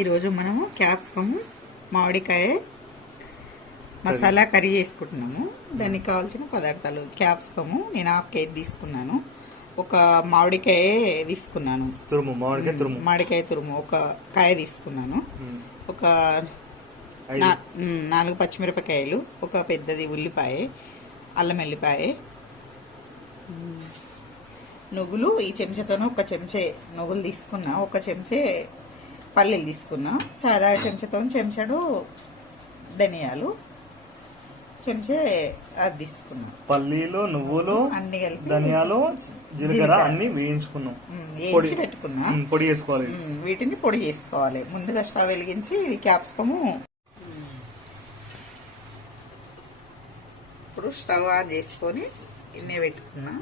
ఈరోజు మనము క్యాప్సికమ్ మామిడికాయ మసాలా కర్రీ చేసుకుంటున్నాము. దానికి కావాల్సిన పదార్థాలు క్యాప్సికము నేను హాఫ్ కేజీ తీసుకున్నాను. ఒక మామిడికాయ తీసుకున్నాను, మామిడికాయ తురుము ఒక కాయ తీసుకున్నాను. ఒక 4 పచ్చిమిరపకాయలు, ఒక పెద్దది ఉల్లిపాయ, అల్లం వెల్లిపాయ, నువ్వులు ఈ చెంచాతోనే ఒక చెంచే నువ్వులు తీసుకున్నా, ఒక చెంచే పల్లీలు తీసుకున్నా, చాలా చెంచాతో చెంచాడు ధనియాలు, చెంచే అది తీసుకున్నా. పల్లీలు, నువ్వులు అన్ని కలిపి ధనియాలు, జీలకర్ర అన్ని వేయించుకున్నాం, వేయించి పెట్టుకున్నా. పొడి చేసుకోవాలి. వీటిని పొడి చేసుకోవాలి. ముందుగా స్టవ్ వెలిగించి క్యాప్సికము ఇప్పుడు స్టవ్ ఆన్ చేసుకొని గిన్నె పెట్టుకున్నా,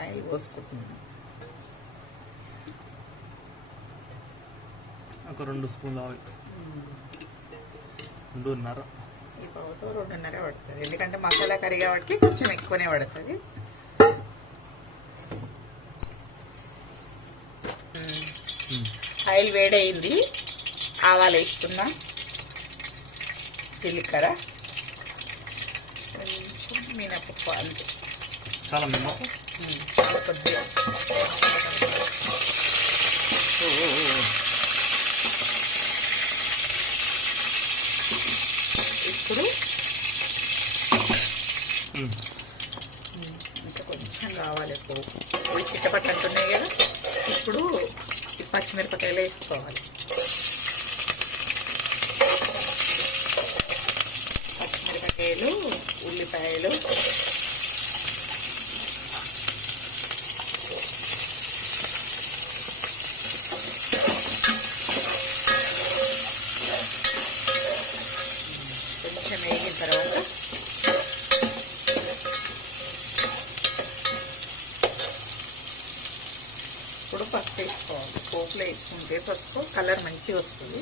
ఆయిల్ పోసుకుంటున్నా. ఒక 2 స్పూన్లు ఆయిల్, 2.5. ఈ పౌతో 2.5 పడుతుంది, ఎందుకంటే మసాలా కర్రీ కాబట్టి కొంచెం ఎక్కువనే పడుతుంది. ఆయిల్ వేడయింది, ఆవాలు వేస్తున్నా, జీలకర్ర, కొంచెం మినపప్పు, అంతే. చాలా మినపప్పు, చాలా కొద్దిగా. ఇప్పుడు ఇంకా కొంచెం కావాలి, పోయి చిట్టపట్టు అంటున్నాయి కదా. ఇప్పుడు ఈ పచ్చిమిరపకాయలు వేసుకోవాలి. పచ్చిమిరపకాయలు, ఉల్లిపాయలు, కొంచెం వేగిన తర్వాత ఇప్పుడు పసుపు వేసుకోవాలి. పోపులో వేసుకుంటే పసుపు కలర్ మంచిగా వస్తుంది.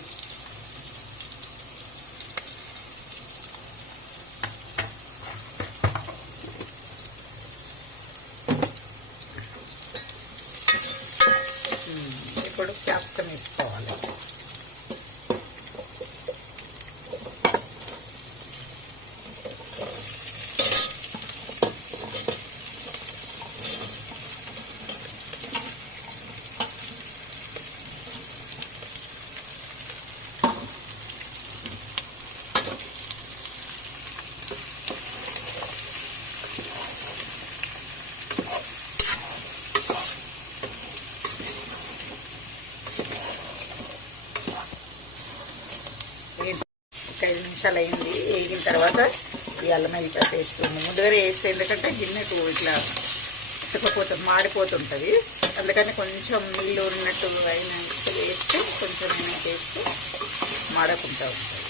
ఇప్పుడు క్యాప్సికమ్ వేసుకోవాలి. ఒక 5 నిమిషాలు అయింది. వేగిన తర్వాత ఈ అల్లం వెల్లిపాయ పేస్ట్ ముందుగా వేస్తే, ఎందుకంటే గిన్నెకు ఇట్లా ఉతకపోతుంది, మాడిపోతుంటుంది. అందుకని కొంచెం నీళ్ళు ఉన్నట్టు అయినట్టు వేస్తే, కొంచెం వేస్తే మాడకుండా ఉంటుంది.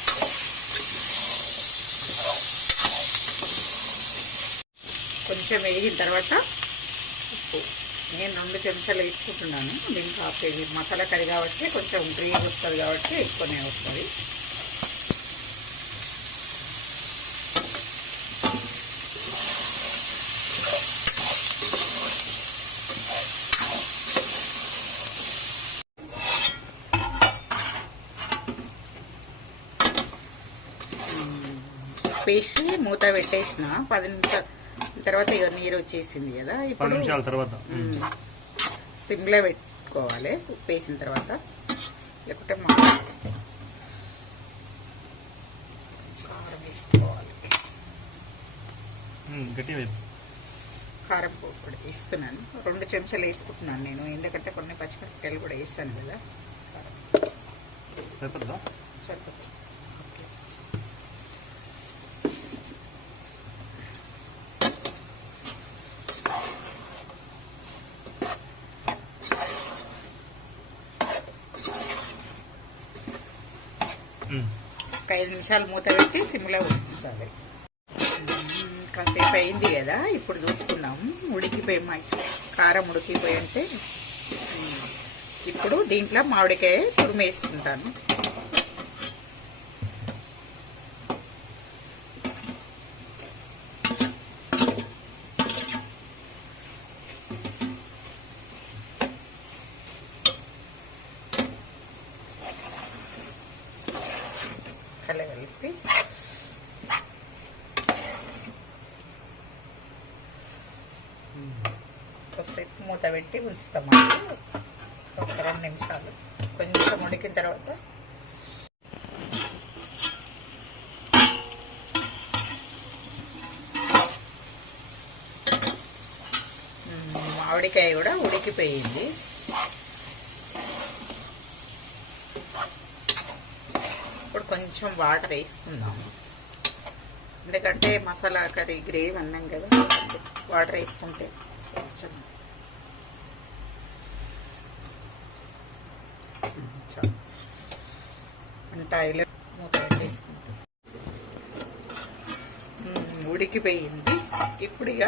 కొంచెం వేగిన తర్వాత ఉప్పు నేను 2 చెంచాలు వేసుకుంటున్నాను. దీనికి హాఫ్ కేజీ మసాలా కర్రీ కాబట్టి కొంచెం గ్రేవీ వస్తుంది కాబట్టి ఎక్కువనే వస్తుంది. వేసి మూత పెట్టేసిన 10 నిమిషాల తర్వాత ఇక నీరు వచ్చేసింది కదా. ఇప్పుడు 10 నిమిషాల తర్వాత సిమ్లో పెట్టుకోవాలి ఉప్పు వేసిన తర్వాత, లేకుంటే కారం వేసుకోవాలి. కారం పొడి వేస్తున్నాను, 2 చెంచాలు వేసుకుంటున్నాను నేను, ఎందుకంటే కొన్ని పచ్చిమిరపకాయలు కూడా వేస్తాను కదా. సరిపోతుందా? సరిపోతుంది. ఒక 5 నిమిషాలు మూత పెట్టి సిమ్లో ఉంచాలి. కాసేపు అయింది కదా, ఇప్పుడు చూసుకున్నాము ఉడికిపోయి, కారం ఉడికిపోయి అంటే ఇప్పుడు దీంట్లో మామిడికాయ తురుము వేసుకుంటాను. కలగలిపి కొద్దిసేపు మూత పెట్టి ఉంచుతామండి. ఒక 2 నిమిషాలు కొంచెం ఉడికిన తర్వాత మామిడికాయ కూడా ఉడికిపోయింది. ఇప్పుడు కొంచెం వాటర్ వేసుకుందాము, ఎందుకంటే మసాలా కర్రీ గ్రేవీ అన్నాం కదా, వాటర్ వేసుకుంటే కొంచెం ఆయిల్ మూత పెట్టేసుకుంటాం. ఉడికిపోయింది. ఇప్పుడు ఇక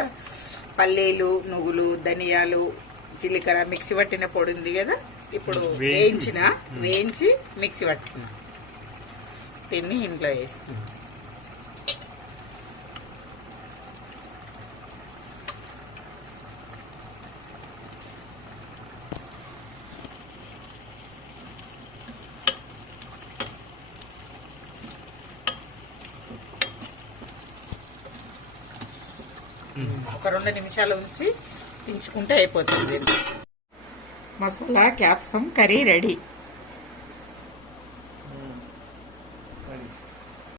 పల్లీలు, నువ్వులు, ధనియాలు, జీలకర్ర మిక్సీ పట్టిన పొడి ఉంది కదా, ఇప్పుడు వేయించి మిక్సీ పట్టుకున్నాం, తిని ఇంట్లో వేస్తున్నాం. ఒక 2 నిమిషాలు ఉంచి దించుకుంటే అయిపోతుంది. Masala capsicum curry ready.